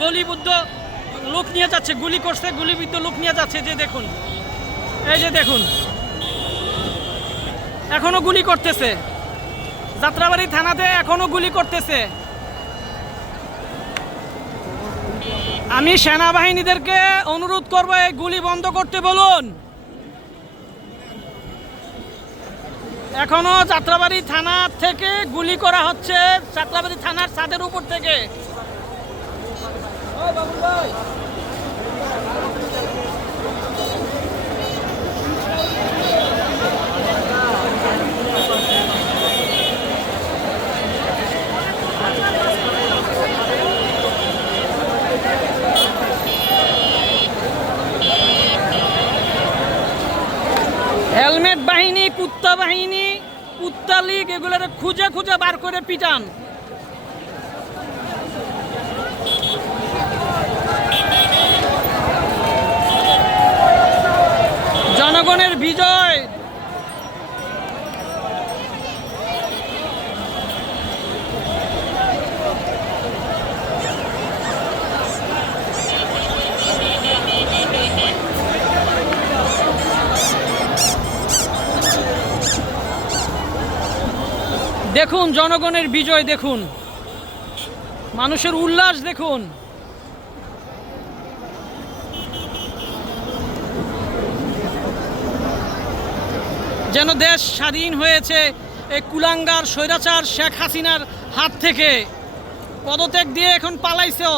গুলিবিদ্ধ লোক নিয়ে যাচ্ছে, গুলি করছে, গুলিবিদ্ধ লোক নিয়ে যাচ্ছে। যে দেখুন, এই যে দেখুন, এখনো গুলি করতেছে। যাত্রাবাড়ি থানাতে এখনো গুলি করতেছে। আমি সেনাবাহিনীদেরকে অনুরোধ করবো এই গুলি বন্ধ করতে বলুন। এখনো যাত্রাবাড়ি থানা থেকে গুলি করা হচ্ছে, যাত্রাবাড়ি থানার ছাদের উপর থেকে। হেলমেট বাহিনী, কুত্তা বাহিনী, কুত্তা লীগ এগুলোর খুঁজে খুঁজে বার করে পিটান। জনগণের বিজয়। দেখুন জনগণের বিজয়, দেখুন মানুষের উল্লাস, দেখুন যেন দেশ স্বাধীন হয়েছে এই কুলাঙ্গার স্বৈরাচার শেখ হাসিনার হাত থেকে। পদত্যাগ দিয়ে এখন পালাইছো।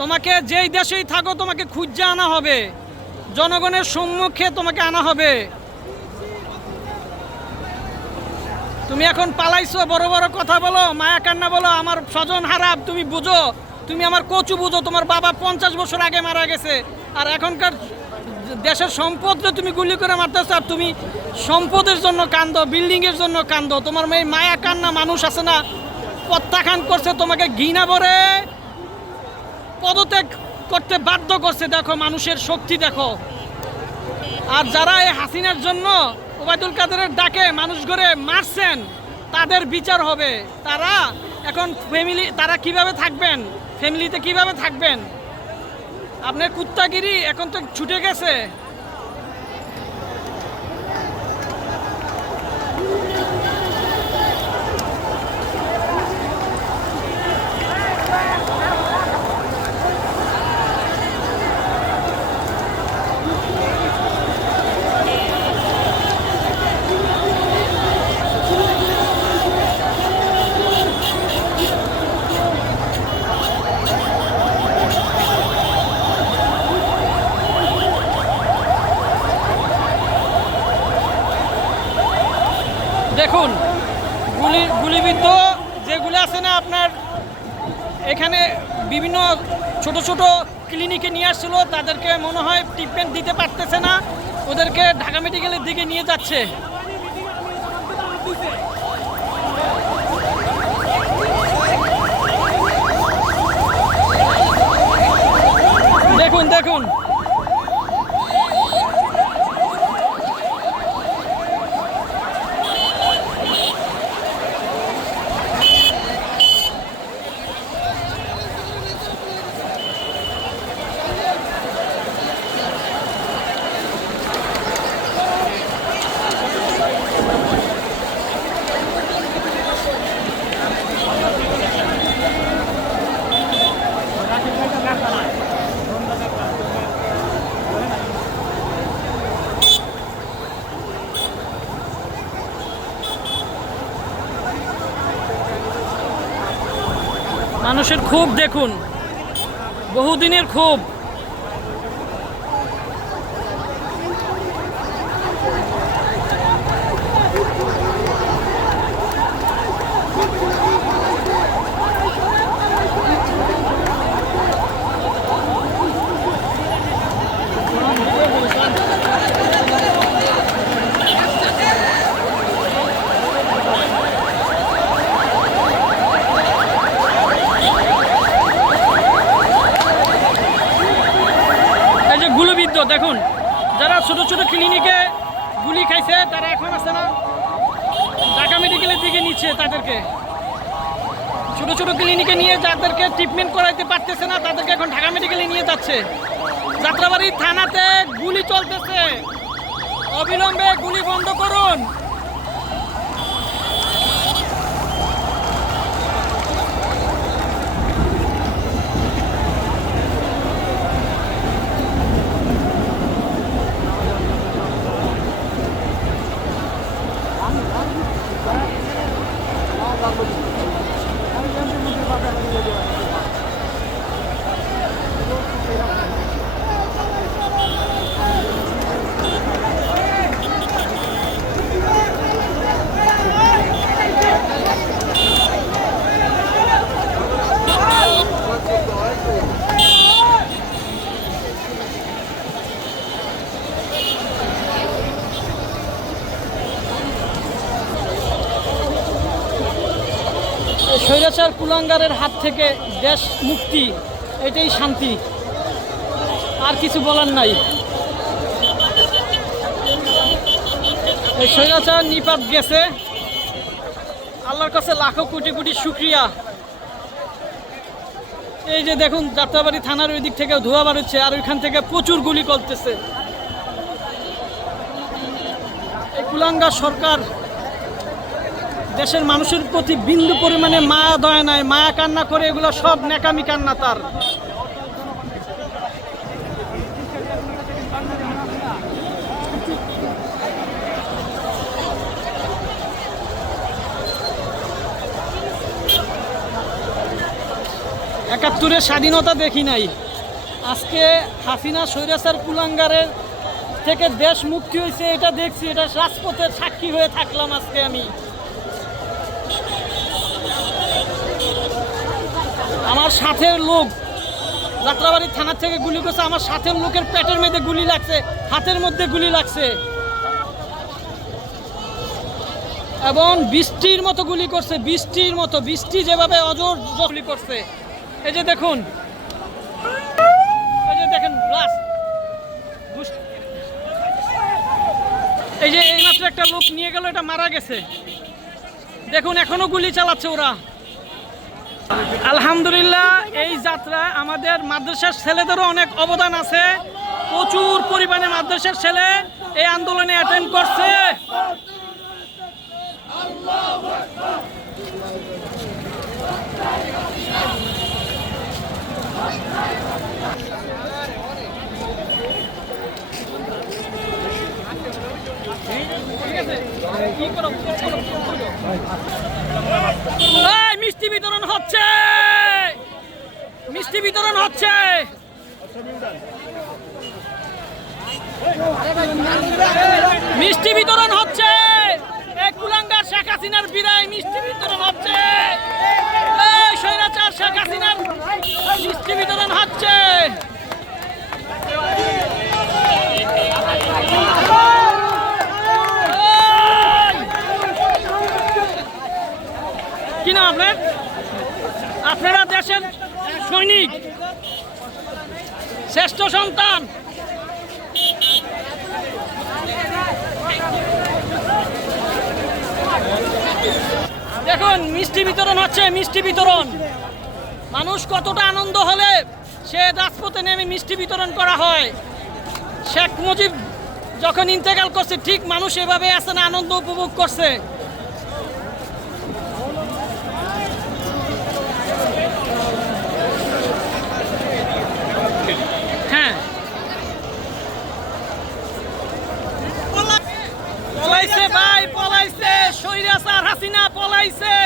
তোমাকে যেই দেশেই থাকো তোমাকে খুঁজে আনা হবে, জনগণের সম্মুখে তোমাকে আনা হবে। তুমি এখন পালাইছো, বড় বড় কথা বলো, মায়া কান্না বলো, আমার স্বজন হারাব। তুমি বুঝো, তুমি আমার কচু বুঝো। তোমার বাবা 50 বছর আগে মারা গেছে, আর এখনকার দেশের সম্পদকে তুমি গুলি করে মারতেছো। আর তুমি সম্পদের জন্য কান্দো, বিল্ডিংয়ের জন্য কান্দো। তোমার মেয়ে মায়া কান্না মানুষ আছে না, প্রত্যাখ্যান করছে, তোমাকে ঘৃণা ভরে পদত্যাগ করতে বাধ্য করছে। দেখো মানুষের শক্তি দেখো। আর যারা এই হাসিনার জন্য ওবায়দুল কাদেরের ডাকে মানুষ ঘরে মারছেন, তাদের বিচার হবে। তারা এখন তারা কিভাবে থাকবেন, ফ্যামিলিতে কিভাবে থাকবেন? আপনার কুত্তাগিরি এখন তো ছুটে গেছে। দেখুন গুলিবিদ্ধ যেগুলো আছে না আপনার, এখানে বিভিন্ন ছোট ছোট ক্লিনিকে নিয়ে আসছিল, তাদেরকে মনে হয় ট্রিটমেন্ট দিতে পারতেছে না, ওদেরকে ঢাকা মেডিকেলের দিকে নিয়ে যাচ্ছে। দেখুন দেখুন মানুষের ক্ষোভ দেখুন, বহুদিনের ক্ষোভ। দেখুন যারা ছোট ছোট ক্লিনিকে গুলি খাইছে তারা এখন আছে না ঢাকা মেডিকেলের দিকে নিচ্ছে তাদেরকে। ছোট ছোট ছোট ক্লিনিকে নিয়ে যাদেরকে ট্রিটমেন্ট করাইতে পারতেছে না তাদেরকে এখন ঢাকা মেডিকেলে নিয়ে যাচ্ছে। যাত্রাবাড়ি থানাতে গুলি চলতেছে, অবিলম্বে গুলি বন্ধ করুন। স্বৈরাচার কুলাঙ্গারের হাত থেকে দেশ মুক্তি, এটাই শান্তি, আর কিছু বলার নাই। এই স্বৈরাচার নিপাত গেছে, আল্লাহর কাছে লাখো কোটি কোটি শুকরিয়া। এই যে দেখুন যাত্রাবাড়ি থানার ওই দিক থেকে ধোঁয়া বার হচ্ছে, আর ওইখান থেকে প্রচুর গুলি করতেছে। এই কুলাঙ্গার সরকার দেশের মানুষের প্রতি বিন্দু পরিমাণে মায়া দয়া নাই, মায়া কান্না করে, এগুলো সব নেকামি কান্না তার। একাত্তরের স্বাধীনতা দেখি নাই, আজকে হাসিনা স্বৈরাচার কুলাঙ্গারের থেকে দেশ মুক্তি হয়েছে এটা দেখছি, এটা রাজপথের সাক্ষী হয়ে থাকলাম আজকে আমি। আমার সাথের লোক যাত্রাবাড়ি থানার থেকে গুলি করছে, আমার সাথের লোকের পেটের মধ্যে গুলি লাগছে, হাতের মধ্যে গুলি লাগছে, এবং বৃষ্টির মতো গুলি করছে, বৃষ্টির মতো, বৃষ্টি যেভাবে অজর গুলি করছে। এই যে দেখুন, এই যে দেখেন এই যে এইমাত্র একটা লোক নিয়ে গেল, এটা মারা গেছে। দেখুন এখনো গুলি চালাচ্ছে ওরা। আলহামদুলিল্লাহ, এই যাত্রা আমাদের মাদ্রাসার ছেলেদেরও অনেক অবদান আছে, প্রচুর পরিমাণে মাদ্রাসার ছেলে এই আন্দোলনে অ্যাটেন্ড করছে। মিষ্টি বিতরণ হচ্ছে, মিষ্টি বিতরণ হচ্ছে। মিষ্টি বিতরণ হচ্ছে, এই কুলাঙ্গার শেখ হাসিনার বিদায় মিষ্টি বিতরণ হচ্ছে, এই স্বৈরাচার শেখ হাসিনার মিষ্টি বিতরণ হচ্ছে। কি নাম আপনার? আপনারা দেশের সৈনিক, শ্রেষ্ঠ সন্তান। দেখুন মিষ্টি বিতরণ হচ্ছে, মিষ্টি বিতরণ। মানুষ কতটা আনন্দ হলে সে রাজপথে নেমে মিষ্টি বিতরণ করা হয়। শেখ মুজিব যখন ইন্তেকাল করছে, ঠিক মানুষ এভাবে আছে না, আনন্দ উপভোগ করছে। হ্যাঁ, পলাইছে ভাই, পলাইছে, স্বৈরাচার হাসিনা পলাইছে।